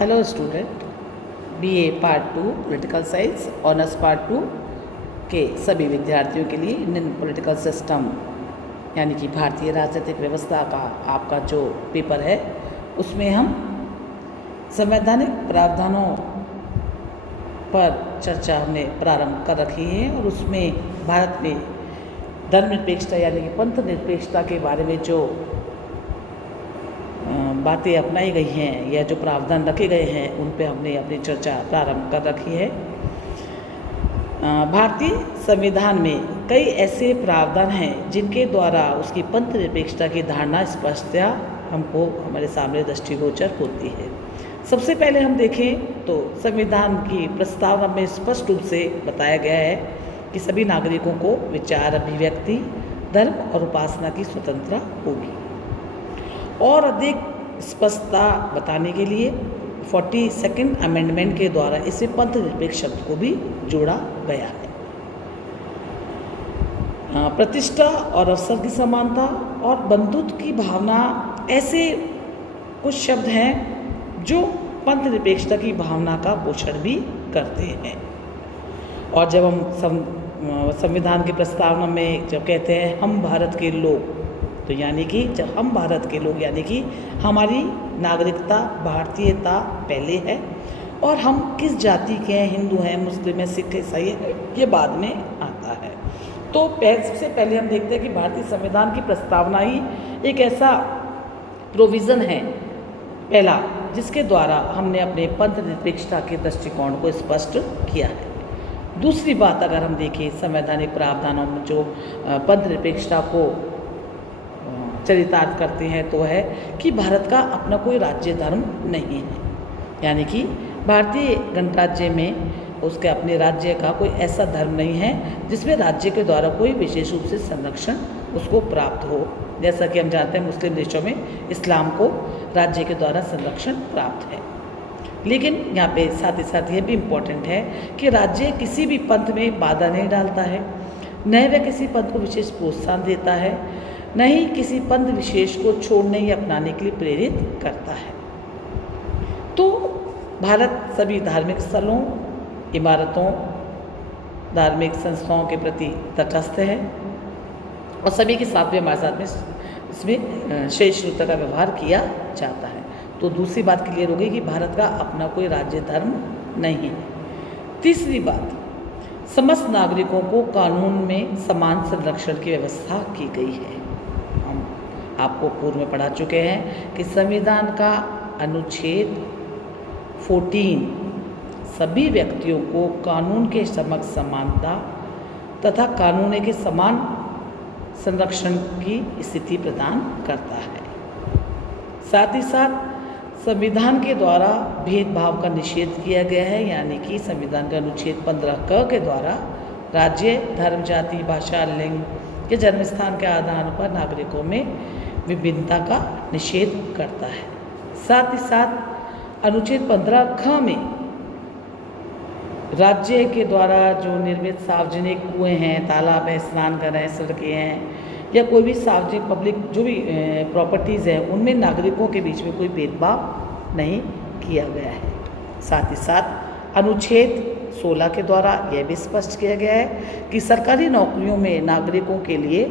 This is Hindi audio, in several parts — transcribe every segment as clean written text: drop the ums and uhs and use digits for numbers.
Hello student, BA part 2 political science honours part 2 के सभी विद्यार्थियों के लिए इंडियन पॉलिटिकल सिस्टम यानी कि भारतीय राजनीतिक व्यवस्था का आपका जो पेपर है उसमें हम संवैधानिक प्रावधानों पर चर्चा हमने प्रारंभ कर रखी है और उसमें भारत में धर्मनिरपेक्षता यानी कि पंथ निरपेक्षता के बारे में जो बातें अपनाई गई हैं या जो प्रावधान रखे गए हैं उन पे हमने अपनी चर्चा प्रारंभ कर रखी है। भारतीय संविधान में कई ऐसे प्रावधान हैं जिनके द्वारा उसकी पंथ निरपेक्षता की धारणा स्पष्टतया हमको हमारे सामने दृष्टिगोचर होती है। सबसे पहले हम देखें तो संविधान की प्रस्तावना में स्पष्ट रूप से बताया गया है कि सभी नागरिकों को विचार, अभिव्यक्ति, धर्म और उपासना की स्वतंत्रता होगी। और अधिक स्पष्टता बताने के लिए 42nd अमेंडमेंट के द्वारा इसे पंथ निरपेक्ष शब्द को भी जोड़ा गया है। प्रतिष्ठा और अवसर की समानता और बंधुत्व की भावना ऐसे कुछ शब्द हैं जो पंथ निरपेक्षता की भावना का पोषण भी करते हैं। और जब हम संविधान की प्रस्तावना में जब कहते हैं हम भारत के लोग, तो यानी कि जब हम भारत के लोग यानी कि हमारी नागरिकता भारतीयता पहले है और हम किस जाति के हैं, हिंदू हैं, मुस्लिम हैं, सिख, ईसाई है, ये बाद में आता है। तो सबसे पहले हम देखते हैं कि भारतीय संविधान की प्रस्तावना ही एक ऐसा प्रोविज़न है पहला जिसके द्वारा हमने अपने पंथ निरपेक्षता के दृष्टिकोण को स्पष्ट किया है। दूसरी बात अगर हम देखें संवैधानिक प्रावधानों में जो पंथ निरपेक्षता को चरितार्थ करते हैं तो है कि भारत का अपना कोई राज्य धर्म नहीं है, यानी कि भारतीय गणराज्य में उसके अपने राज्य का कोई ऐसा धर्म नहीं है जिसमें राज्य के द्वारा कोई विशेष रूप से संरक्षण उसको प्राप्त हो। जैसा कि हम जानते हैं मुस्लिम देशों में इस्लाम को राज्य के द्वारा संरक्षण प्राप्त है, लेकिन यहाँ पे साथ ही साथ ये भी इम्पोर्टेंट है कि राज्य किसी भी पंथ में बाधा नहीं डालता है, न वह किसी पंथ को विशेष प्रोत्साहन देता है, न ही किसी पंथ विशेष को छोड़ने या अपनाने के लिए प्रेरित करता है। तो भारत सभी धार्मिक स्थलों, इमारतों, धार्मिक संस्थाओं के प्रति तटस्थ है और सभी के साथ में हमारे साथ में इसमें सहिष्णुता का व्यवहार किया जाता है। तो दूसरी बात क्लियर हो गई कि भारत का अपना कोई राज्य धर्म नहीं है। तीसरी बात, समस्त नागरिकों को कानून में समान संरक्षण की व्यवस्था की गई है। हम आपको पूर्व में पढ़ा चुके हैं कि संविधान का अनुच्छेद 14 सभी व्यक्तियों को कानून के समक्ष समानता तथा कानून के समान संरक्षण की स्थिति प्रदान करता है। साथ ही साथ संविधान के द्वारा भेदभाव का निषेध किया गया है, यानी कि संविधान का अनुच्छेद 15 के द्वारा राज्य, धर्म, जाति, भाषा, लिंग के जन्म स्थान के आधार पर नागरिकों में विभिन्नता का निषेध करता है। साथ ही साथ अनुच्छेद 15 में राज्य के द्वारा जो निर्मित सार्वजनिक कुएं हैं, तालाब हैं, स्नानघर हैं, सड़कें हैं या कोई भी सार्वजनिक पब्लिक जो भी प्रॉपर्टीज़ हैं उनमें नागरिकों के बीच में कोई भेदभाव नहीं किया गया है। साथ ही साथ अनुच्छेद 16 के द्वारा यह भी स्पष्ट किया गया है कि सरकारी नौकरियों में नागरिकों के लिए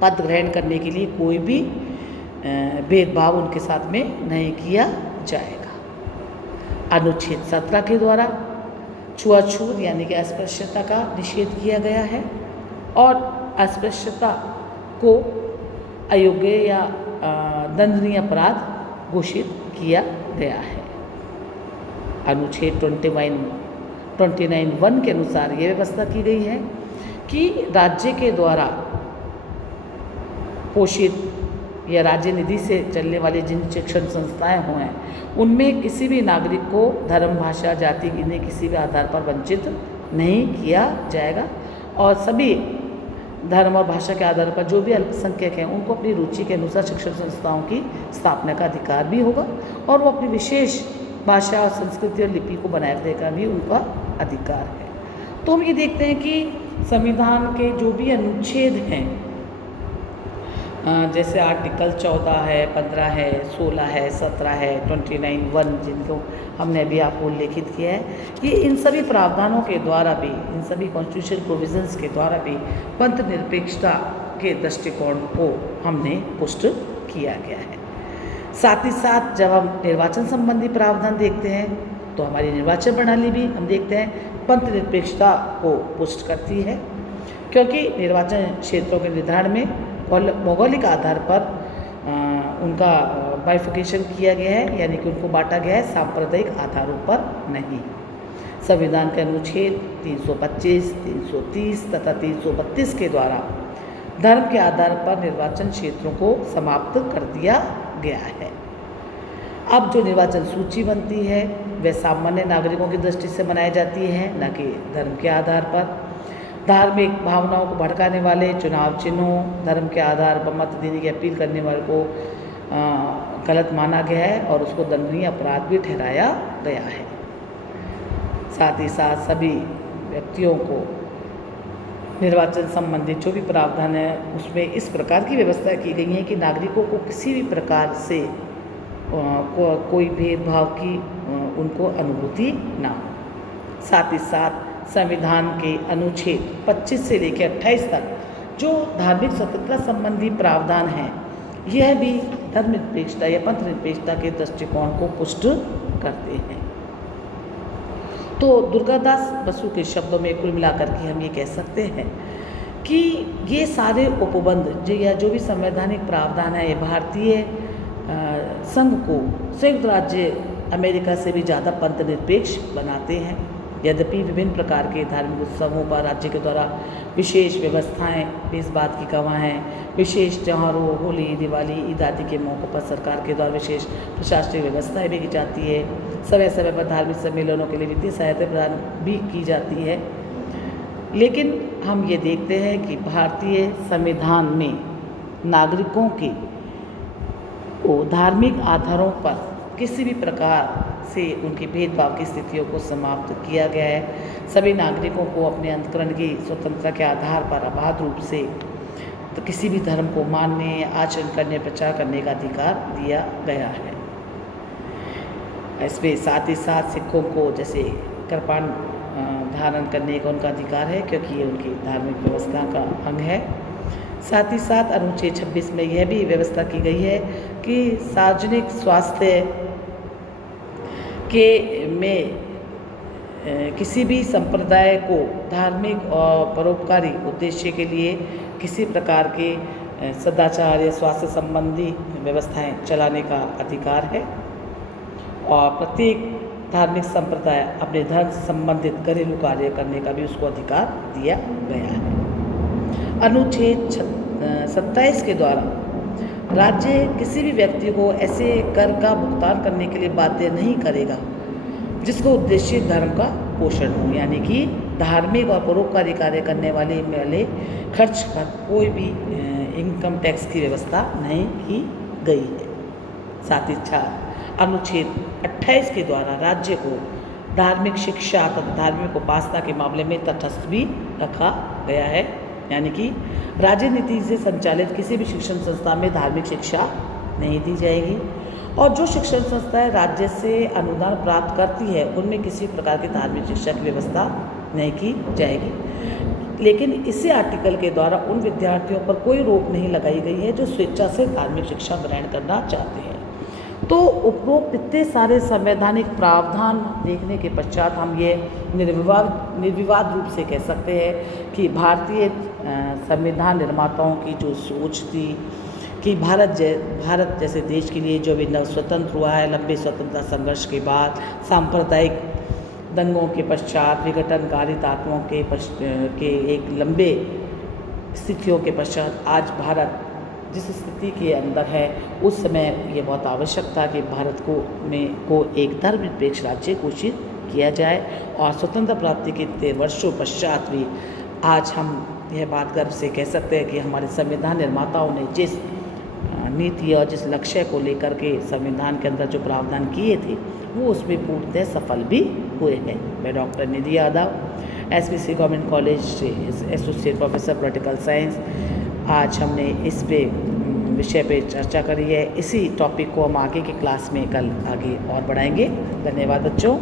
पद ग्रहण करने के लिए कोई भी भेदभाव उनके साथ में नहीं किया जाएगा। अनुच्छेद 17 के द्वारा छुआछूत यानी कि अस्पृश्यता का निषेध किया गया है और अस्पृश्यता को अयोग्य या दंडनीय अपराध घोषित किया गया है। अनुच्छेद 29(1) के अनुसार ये व्यवस्था की गई है कि राज्य के द्वारा पोषित या राज्य निधि से चलने वाली जिन शिक्षण संस्थाएं हुए हैं उनमें किसी भी नागरिक को धर्म, भाषा, जाति के किसी भी आधार पर वंचित नहीं किया जाएगा और सभी धर्म और भाषा के आधार पर जो भी अल्पसंख्यक हैं उनको अपनी रुचि के अनुसार शिक्षण संस्थाओं की स्थापना का अधिकार भी होगा और वो अपनी विशेष भाषा और संस्कृति और लिपि को बनाए रखने का भी उनका अधिकार है। तो हम ये देखते हैं कि संविधान के जो भी अनुच्छेद हैं जैसे आर्टिकल 14 है, 15 है, 16 है, 17 है, 29(1) जिनको हमने अभी आपको उल्लेखित किया है, ये इन सभी प्रावधानों के द्वारा भी, इन सभी कॉन्स्टिट्यूशन प्रोविजंस के द्वारा भी पंथ निरपेक्षता के दृष्टिकोण को हमने पुष्ट किया गया है। साथ ही साथ जब हम निर्वाचन संबंधी प्रावधान देखते हैं तो हमारी निर्वाचन प्रणाली भी हम देखते हैं पंथ निरपेक्षता को पुष्ट करती है, क्योंकि निर्वाचन क्षेत्रों के निर्धारण में भौगोलिक आधार पर उनका बाइफिकेशन किया गया है, यानी कि उनको बांटा गया है, सांप्रदायिक आधारों पर नहीं। संविधान के अनुच्छेद 325, 330 तथा 332 के द्वारा धर्म के आधार पर निर्वाचन क्षेत्रों को समाप्त कर दिया गया है। अब जो निर्वाचन सूची बनती है वह सामान्य नागरिकों की दृष्टि से बनाई जाती है, न कि धर्म के आधार पर। धार्मिक भावनाओं को भड़काने वाले चुनाव चिन्हों, धर्म के आधार पर मत देने की अपील करने वाले को गलत माना गया है और उसको दंडनीय अपराध भी ठहराया गया है। साथ ही साथ सभी व्यक्तियों को निर्वाचन संबंधी जो भी प्रावधान है उसमें इस प्रकार की व्यवस्था की गई है कि नागरिकों को किसी भी प्रकार से कोई भेदभाव की उनको अनुभूति ना हो। साथ ही साथ संविधान के अनुच्छेद 25 से लेकर 28 तक जो धार्मिक स्वतंत्रता संबंधी प्रावधान हैं, यह भी धर्मनिरपेक्षता या पंथ निरपेक्षता के दृष्टिकोण को पुष्ट करते हैं। तो दुर्गादास बसु के शब्दों में कुल मिलाकर के हम ये कह सकते हैं कि ये सारे उपबंध या जो भी संवैधानिक प्रावधान है, ये भारतीय संघ को संयुक्त राज्य अमेरिका से भी ज़्यादा पंथ निरपेक्ष बनाते हैं। यद्यपि विभिन्न प्रकार के धार्मिक उत्सवों पर राज्य के द्वारा विशेष व्यवस्थाएं भी इस बात की गवाह हैं। विशेष त्योहारों, होली, दिवाली, ईद आदि के मौक़ों पर सरकार के द्वारा विशेष प्रशासनिक व्यवस्थाएं भी की जाती है। समय समय पर धार्मिक सम्मेलनों के लिए वित्तीय सहायता प्रदान भी की जाती है। लेकिन हम ये देखते हैं कि भारतीय संविधान में नागरिकों के धार्मिक आधारों पर किसी भी प्रकार से उनकी भेदभाव की स्थितियों को समाप्त किया गया है। सभी नागरिकों को अपने अंतःकरण की स्वतंत्रता के आधार पर अबाध रूप से तो किसी भी धर्म को मानने, आचरण करने, प्रचार करने का अधिकार दिया गया है। इसमें साथ ही साथ सिखों को जैसे कृपाण धारण करने का उनका अधिकार है, क्योंकि ये उनकी धार्मिक व्यवस्था का अंग है। साथ ही साथ अनुच्छेद 26 में यह भी व्यवस्था की गई है कि सार्वजनिक स्वास्थ्य के में किसी भी संप्रदाय को धार्मिक और परोपकारी उद्देश्य के लिए किसी प्रकार के सदाचार या स्वास्थ्य संबंधी व्यवस्थाएं चलाने का अधिकार है और प्रत्येक धार्मिक संप्रदाय अपने धर्म से संबंधित घरेलू कार्य करने का भी उसको अधिकार दिया गया है। अनुच्छेद 27 के द्वारा राज्य किसी भी व्यक्ति को ऐसे कर का भुगतान करने के लिए बाध्य नहीं करेगा जिसको उद्देश्य धर्म का पोषण हो, यानी कि धार्मिक और परोपकारी कार्य करने वाले खर्च पर कोई भी इनकम टैक्स की व्यवस्था नहीं की गई है। साथ ही साथ अनुच्छेद 28 के द्वारा राज्य को धार्मिक शिक्षा तथा धार्मिक उपासना के मामले में तटस्थ भी रखा गया है, यानी कि राजनीति से संचालित किसी भी शिक्षण संस्था में धार्मिक शिक्षा नहीं दी जाएगी और जो शिक्षण संस्थाएं राज्य से अनुदान प्राप्त करती है उनमें किसी प्रकार की धार्मिक शिक्षा की व्यवस्था नहीं की जाएगी। लेकिन इसी आर्टिकल के द्वारा उन विद्यार्थियों पर कोई रोक नहीं लगाई गई है जो स्वेच्छा से धार्मिक शिक्षा ग्रहण करना चाहते हैं। तो उपरोक्त इतने सारे संवैधानिक प्रावधान देखने के पश्चात हम ये निर्विवाद रूप से कह सकते हैं कि भारतीय संविधान निर्माताओं की जो सोच थी कि भारत जैसे देश के लिए जो भी नव स्वतंत्र हुआ है, लंबे स्वतंत्रता संघर्ष के बाद सांप्रदायिक दंगों के पश्चात, विघटनकारी ताकतों के एक लंबे स्थितियों के पश्चात आज भारत जिस स्थिति के अंदर है, उस समय ये बहुत आवश्यक था कि भारत को एक धर्मनिरपेक्ष राज्य घोषित किया जाए और स्वतंत्रता प्राप्ति के इतने वर्षों पश्चात भी आज हम यह बात गर्व से कह सकते हैं कि हमारे संविधान निर्माताओं ने जिस नीति और जिस लक्ष्य को लेकर के संविधान के अंदर जो प्रावधान किए थे वो उसमें पूर्णतः सफल भी हुए हैं। मैं डॉक्टर निधि यादव, SPC गवर्नमेंट कॉलेज से एसोसिएट प्रोफेसर पॉलिटिकल साइंस, आज हमने इस पे विषय पे चर्चा करी है। इसी टॉपिक को हम आगे की क्लास में कल आगे और बढ़ाएंगे। धन्यवाद बच्चों।